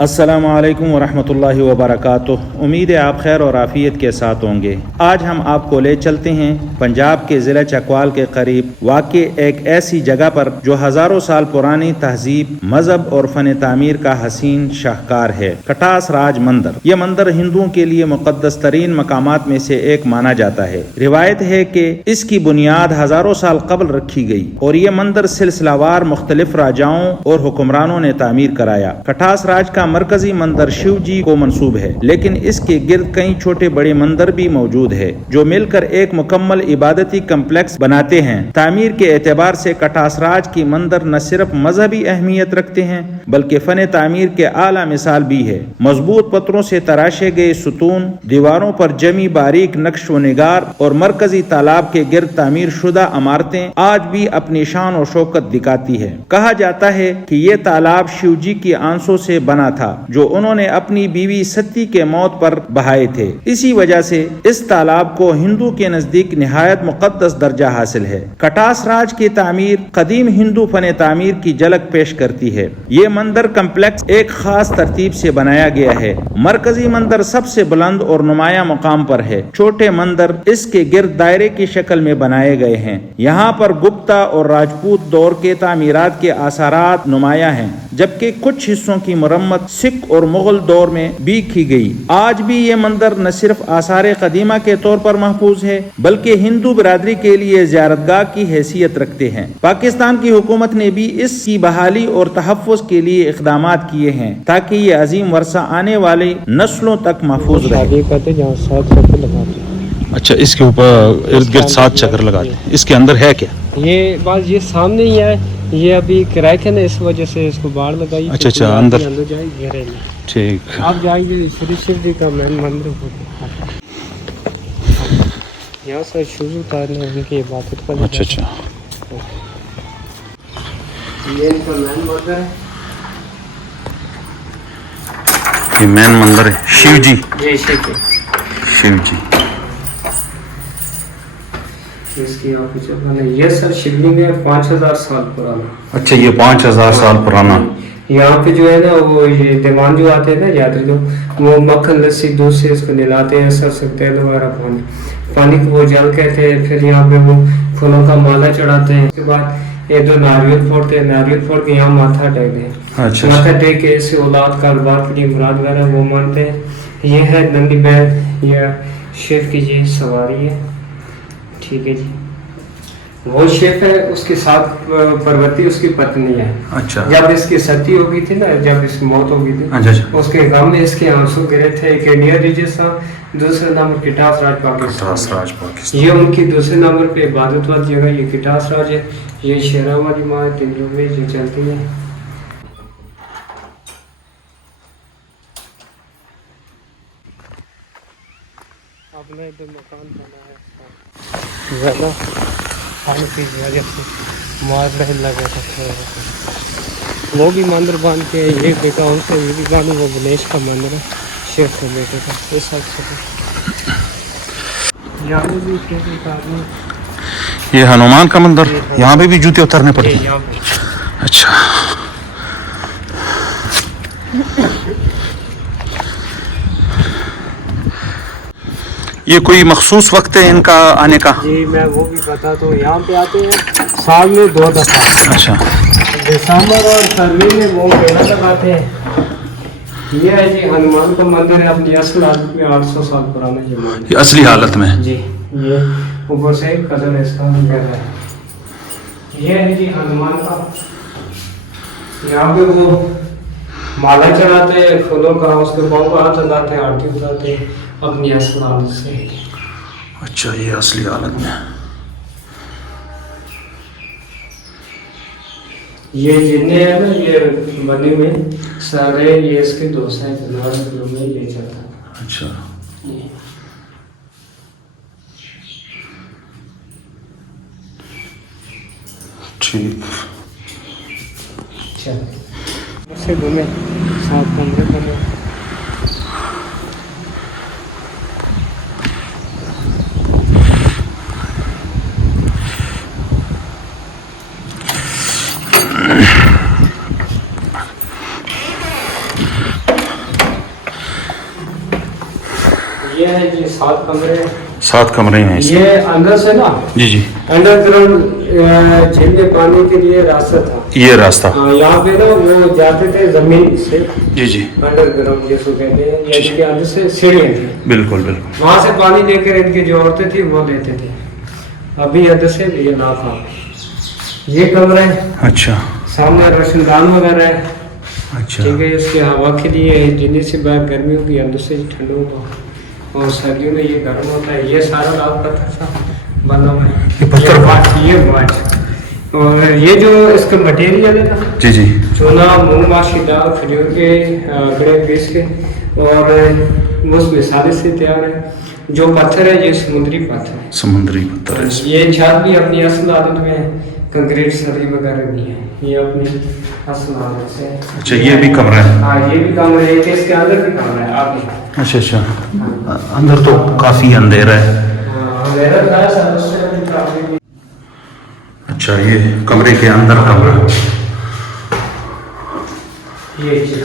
अस्सलामु अलैकुम वरहमतुल्लाहि वबरकातुह। उम्मीद है आप खैर और आफियत के साथ होंगे। आज हम आपको ले चलते हैं पंजाब के ज़िला चकवाल के करीब वाक़े एक ऐसी जगह पर जो हज़ारों साल पुरानी तहजीब, मजहब और फ़न तामीर का हसीन शाहकार है, कटास राज मंदिर। ये मंदिर हिंदुओं के लिए मुक़द्दस तरीन मकामात में से एक माना जाता है। रिवायत है कि इसकी बुनियाद हज़ारों साल कबल रखी गई और ये मंदिर सिलसिलावार मुख्तलिफ राजाओं और हुक्मरानों ने तामीर कराया। कटास राज का मरकजी मंदिर शिव जी को मंसूब है, लेकिन इसके गिर्द कई छोटे बड़े मंदिर भी मौजूद है जो मिलकर एक मुकम्मल इबादती कम्प्लेक्स बनाते हैं। तामीर के एतबार से कटास राज की मंदिर न सिर्फ मजहबी अहमियत रखते हैं बल्कि फन तामीर के आला मिसाल भी है। मजबूत पत्थरों से तराशे गए सुतून, दीवारों पर जमी बारीक नक्श व निगार और मरकजी तालाब के गिर्द तामीर शुदा इमारतें आज भी अपनी शान और शौकत दिखाती है। कहा जाता है कि ये तालाब शिव जी की आंसों से बना था जो उन्होंने अपनी बीवी सती के मौत पर बहाए थे। इसी वजह से इस तालाब को हिंदू के नजदीक निहायत मुकद्दस दर्जा हासिल है। कटास राज की तामीर कदीम हिंदू फन तामीर की झलक पेश करती है। ये मंदिर कम्प्लेक्स एक खास तरतीब से बनाया गया है। मरकजी मंदिर सबसे बुलंद और नुमाया मुकाम पर है। छोटे मंदिर इसके गिर्द दायरे की शक्ल में बनाए गए हैं। यहाँ पर गुप्ता और राजपूत दौर के तामीरात के आसारात नुमाया हैं, जबकि कुछ हिस्सों की मरम्मत सिख और मुगल दौर में भी की गई। आज भी ये मंदिर न सिर्फ आसार कदीमा के तौर पर महफूज है बल्कि हिंदू बिरादरी के लिए ज़ियारतगाह की हैसियत रखते हैं। पाकिस्तान की हुकूमत ने भी इसकी बहाली और तहफ़्फ़ुज़ के लिए इक़दाम किए हैं ताकि ये अजीम वर्सा आने वाली नस्लों तक महफूज रहे। अच्छा, इसके ऊपर इर्द गिर्द 7 चक्कर लगाते हैं। इसके अंदर है क्या? ये बात ये सामने ही है, ये अभी किराए के ना, इस वजह से इसको बाढ़ लगाई। अच्छा, अंदर जाएगी घेरे में। ठीक। आप जाएंगे श्री शिव जी का मेन मंदिर यहाँ से शूज उतारने उनकी इबादत कर। अच्छा, ये इनका मेन मंदिर है। ये मेन मंदिर है शिव जी। जी शिव जी। इसकी ये सर शिवलिंग है 5000 साल पुराना। अच्छा, ये 5000 साल पुराना। यहाँ पे जो है ना, वो ये दीवान जो आते हैं ना यात्री, जो वो मक्खन लस्सी दूध से इसको नहलाते हैं, सरसों तेल वगैरह पानी को वो जल कहते हैं। फिर यहाँ पे वो फूलों का माला चढ़ाते हैं। उसके बाद ये 2 नारियल फोड़ते हैं, नारियल फोड़ के यहाँ माथा टेकते हैं। अच्छा, माथा टेक के इससे औलाद का बात की मुराद वगैरह वो मानते हैं। ये है नंदी बैल या शेफ की ये सवारी है। ठीक है जी, वो शेफ है, उसके साथ पार्वती उसकी पत्नी है। अच्छा। जब इसकी सती हो गई थी ना, जब इसकी मौत हो गई थी, अच्छा, उसके गम में इसके आंसू गिरे थे। एक इंडिया रिलीजियस था, दूसरे नंबर किटास राज पाकिस्तान। ये उनकी दूसरे नंबर पे इबादत वाली जगह ये किटास राज है। ये शेरा वाली माँ है, 3 में जो चलती है। अपना इधर मकान बना है, ज़्यादा पानी की वजह से मार रहे लगे थे। वो भी मंदिर बांध के ये बेटा उनसे ये भी बांध, वो गणेश का मंदिर है, शेख के बेटे का। इस सब यहाँ भी ये हनुमान का मंदिर। यहाँ पे भी जूते उतारने पड़ते हैं। अच्छा, ये कोई मखसूस वक्त है इनका आने का? जी मैं वो भी बता दूँ, यहाँ पे आते हैं साल में 2 दफ़ा। अच्छा, दिसंबर और फरवरी में वो मेला लगाते हैं। ये है जी हनुमान का मंदिर है, अपनी असल हालत में 800 साल पुराना ये मंदिर। ये असली हालत में जी, ये ऊपर से कलर इसका गहरा है। ये है जी हनुमान का। यहाँ पे वो माला चढ़ाते हैं फूलों का, उसके पाँव को हाथ लगाते हैं, आरती उतारते हैं अपनी असल हालत से। अच्छा, ये असली हालत में। ये जितने हैं ना ये बने हुए सारे, ये इसके दोस्त हैं, में ये चलता है। अच्छा, ठीक। उससे घूमे 7 कमरे बने। ये है जी 7 कमरे। 7 कमरे हैं इसमें। ये अंदर से ना जी जी, अंडरग्राउंड झील में पानी के लिए रास्ता था। ये रास्ता। हाँ, यहाँ पे ना वो जाते थे जमीन से जी जी, अंडरग्राउंड जिसको कहते हैं, यानी कि अंदर से सीढ़ियाँ थी, बिल्कुल बिल्कुल। वहाँ से पानी लेकर इनकी जो औरतें थी वो लेते थे। अभी अंदर से ये ना था। ये कमरा है, अच्छा सामने रोशनदान वगैरह है, अच्छा। ठीक है। इसकी हवा के लिए जितनी सी बाहर गर्मी होगी अंदर से ठंड होगा, और सर्दियों में ये गर्म होता है। ये सारा लाल पत्थर सा बना हुआ है, ये पत्थर ये वाट। और ये जो इसका मटेरियल है ना, जी जी, चूना, मूंग माशी दाल, खजूर के गड़े पीस के, और उस मिसाले से तैयार है। जो पत्थर है ये समुद्री पत्थर है, समुद्री पत्थर है इसमें। ये छत भी अपनी असल आदत में है, कंक्रीट सरी वगैरह नहीं है, ये अपनी असल आदत से। अच्छा, ये भी कमरा है। हाँ, ये भी कमरा है, इसके अंदर भी कमरा है आगे। अच्छा अच्छा, अंदर तो काफी अंधेरा है। हाँ, अंधेरा था, उससे भी काफी। अच्छा, ये कमरे के अंदर कमरा ये चीज़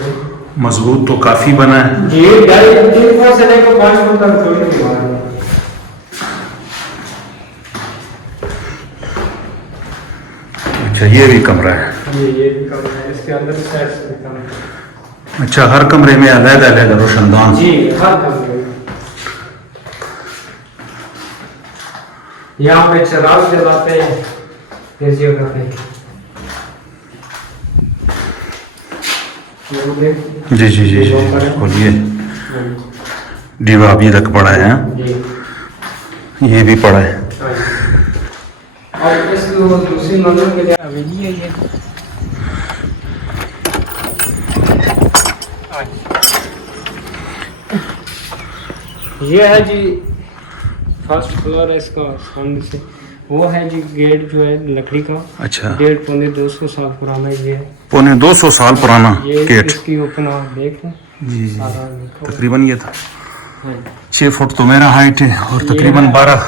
मजबूत तो काफी बना है। ये गाड़ी 3 फुट से लेकर 5 फुट तक छोटी दीवार है। अच्छा, ये भी कमरा है। ये भी कमरा है, इसके अंदर साइड से भी कमरा है। अच्छा, हर कमरे में अलग अलग रोशनदान। जी, हर कमरे में। यहाँ पे चिराग जलाते हैं इस जगह पे। जी जी जी, खोलिए। दीवा अभी तक पड़ा है, ये भी पड़ा है। और इस दूसरी मंजिल के लिए हवेली है ये है जी फर्स्ट फ्लोर है इसका। सामने से वो है जी गेट जो है लकड़ी का। अच्छा, 150-200 साल पुराना ये है। 250 साल पुराना ये गेट। इसकी ओपन आप देख लें जी, सारा देखो। तकरीबन ये था। हाँ, 6 फुट तो मेरा हाइट है, और ये तकरीबन है 12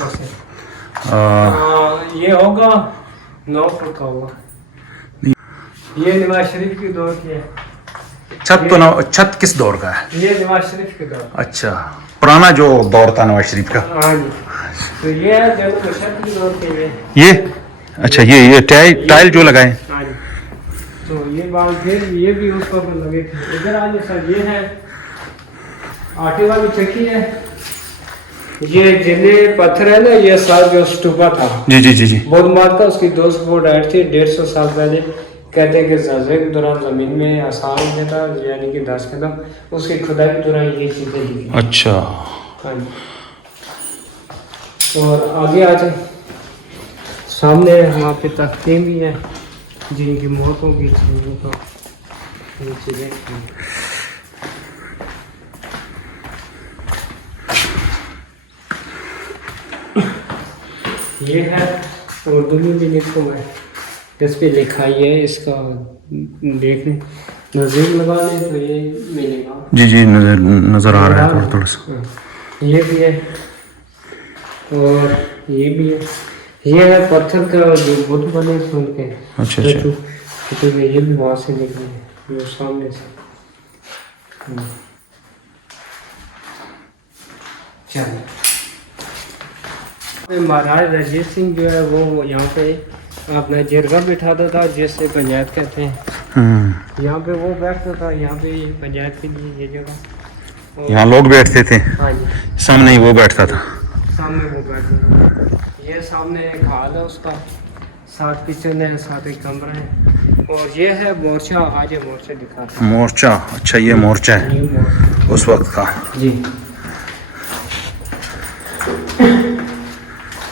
ये होगा 9 फुट का होगा। ये नवाज शरीफ के दौर की है। छत तो छत किस दौर का है? ये नवाज शरीफ के दौर। अच्छा, पुराना जो दौर था नवाज शरीफ का। हाँ जी, तो ये है जब मुशर्रफ के दौर के लिए। ये अच्छा, ये टाइल जो लगाए। हाँ जी, तो ये बाल फिर ये भी उस पर लगे थे। इधर आइए सर, ये है आटे वाली चक्की है। ये जिले पत्थर है ना, ये साल जो स्तूपा था जी जी जी जी, बौद्ध मत का, उसकी 200 फुट हाइट थी। 150 साल पहले कहते हैं कि ज़लज़ले के दौरान ज़मीन में आसार होता था, यानी कि 10 कदम, उसकी खुदाई के दौरान ये चीज़ें दिखी। अच्छा। हाँ जी, और आगे आ जाए, सामने वहाँ पे तख्ते भी हैं जिनकी मौतों की चीज़ों का ये चीज़ें। ये है उर्दू में भी लिखा हुआ है, इस पे लिखाई है। इसका देखने नज़र लगा लें तो ये मिलेगा। जी जी, नजर आ रहा है थोड़ा थोड़ा सा। ये भी है और ये भी है। ये है पत्थर का जो बुत बने थे उनके। अच्छा अच्छा, तो ये भी वहाँ से निकले हैं, ये सामने से। चलिए, महाराज रंजीत सिंह जो है वो यहाँ पे अपना जिरगा बिठाता था, जिससे पंचायत कहते हैं। यहाँ पे वो बैठता था, यहाँ पे पंचायत के लिए ये जगह। यहाँ लोग बैठते थे। हाँ जी, सामने ही वो बैठता था। सामने वो बैठता था। ये सामने एक हाल है उसका, 7 किचन है, 7 एक कमरा है। और ये है मोर्चा। आज ये मोर्चा दिखाता है। मोर्चा, अच्छा ये मोर्चा है ये मोर्चा उस वक्त का। जी,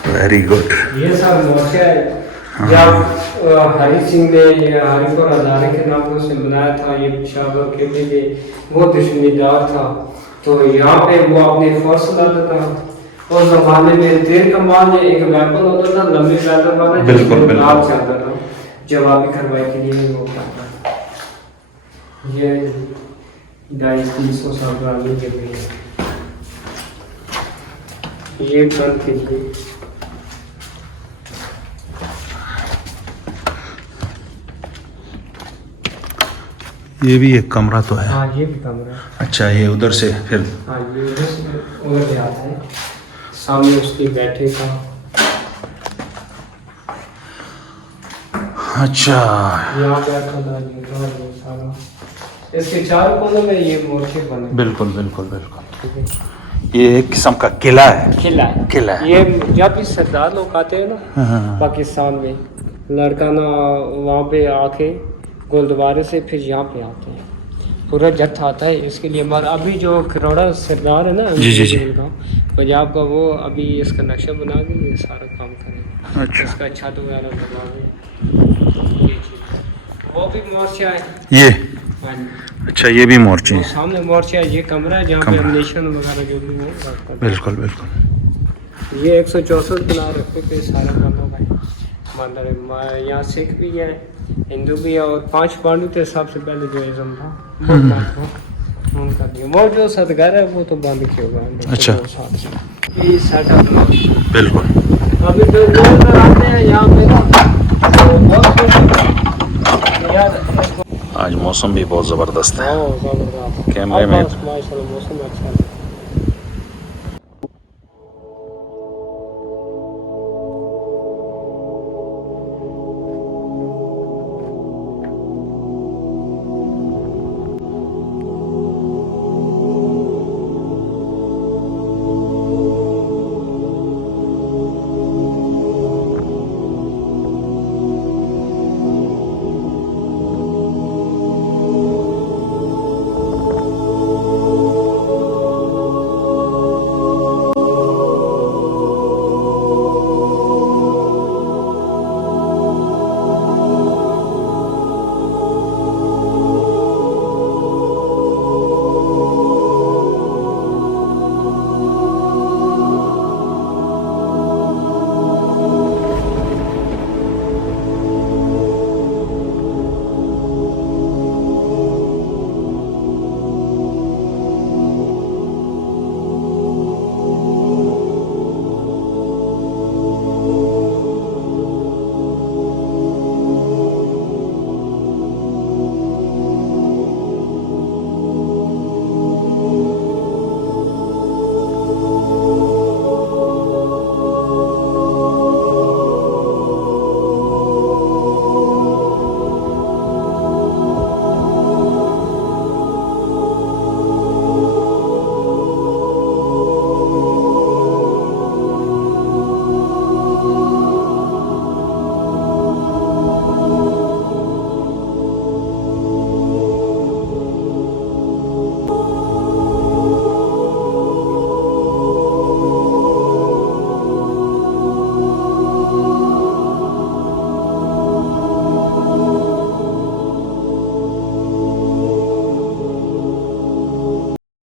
वेरी गुड। ये सब मोर्चा है। जब हरि सिंह ने ये हरिपुर हजारे के नाम से बनाया था, ये पेशावर के लिए वो दुश्मनीदार था, तो यहाँ पे वो अपनी फोर्स लाता था। उस जमाने में तीर कमान एक वेपन होता था, लंबी वेपन वाला, बिल्कुल नाम चलता था, जवाबी कार्रवाई के लिए वो करता था। ये 250-300 साल पुरानी जगह है। ये बंद कीजिए। ये भी एक कमरा तो है। हाँ ये भी कमरा है। अच्छा, ये उधर से फिर हाँ ये उधर से आता है, सामने उसकी बैठे का। अच्छा, यहाँ पे सारा इसके चारों कोनों में ये मोर्चे बने। बिल्कुल बिल्कुल बिल्कुल। ये एक किस्म का किला है। किला है। ये जब भी सरदार लोग आते हैं ना हाँ। पाकिस्तान में, लड़काना वहाँ पे आके गुरुद्वारे से फिर यहाँ पे आते हैं, पूरा जत्था आता है इसके लिए। हमारा अभी जो करोड़ा सरदार है ना जी। पंजाब का, वो अभी इसका नक्शा बना के ये सारा काम करेगा। अच्छा। इसका छत वगैरह बना के ये चीज़, वो भी मोर्चा है। ये हाँ जी। अच्छा, ये भी मोर्चे वो हैं। सामने मोर्चा है, ये कमरा है जहाँ पे एमिनेशन वगैरह जो भी वो रखता है। बिल्कुल बिल्कुल। ये 164 बना रखे थे सारे बंदों का मंदिर है। यहाँ सिख भी है, हिंदू भी है, और 5 पांडु थे सबसे पहले जो इज़म था उनका दिया। वो जो सदगर है वो तो बंद किया होगा। अच्छा। ये सेटअप बिल्कुल। अभी जो लोग आते हैं यहाँ पे ना, तो बहुत यार आज मौसम भी बहुत ज़बरदस्त है। हाँ, ज़बरदस्त। कैमरे में माशाल्लाह मौसम अच्छा है।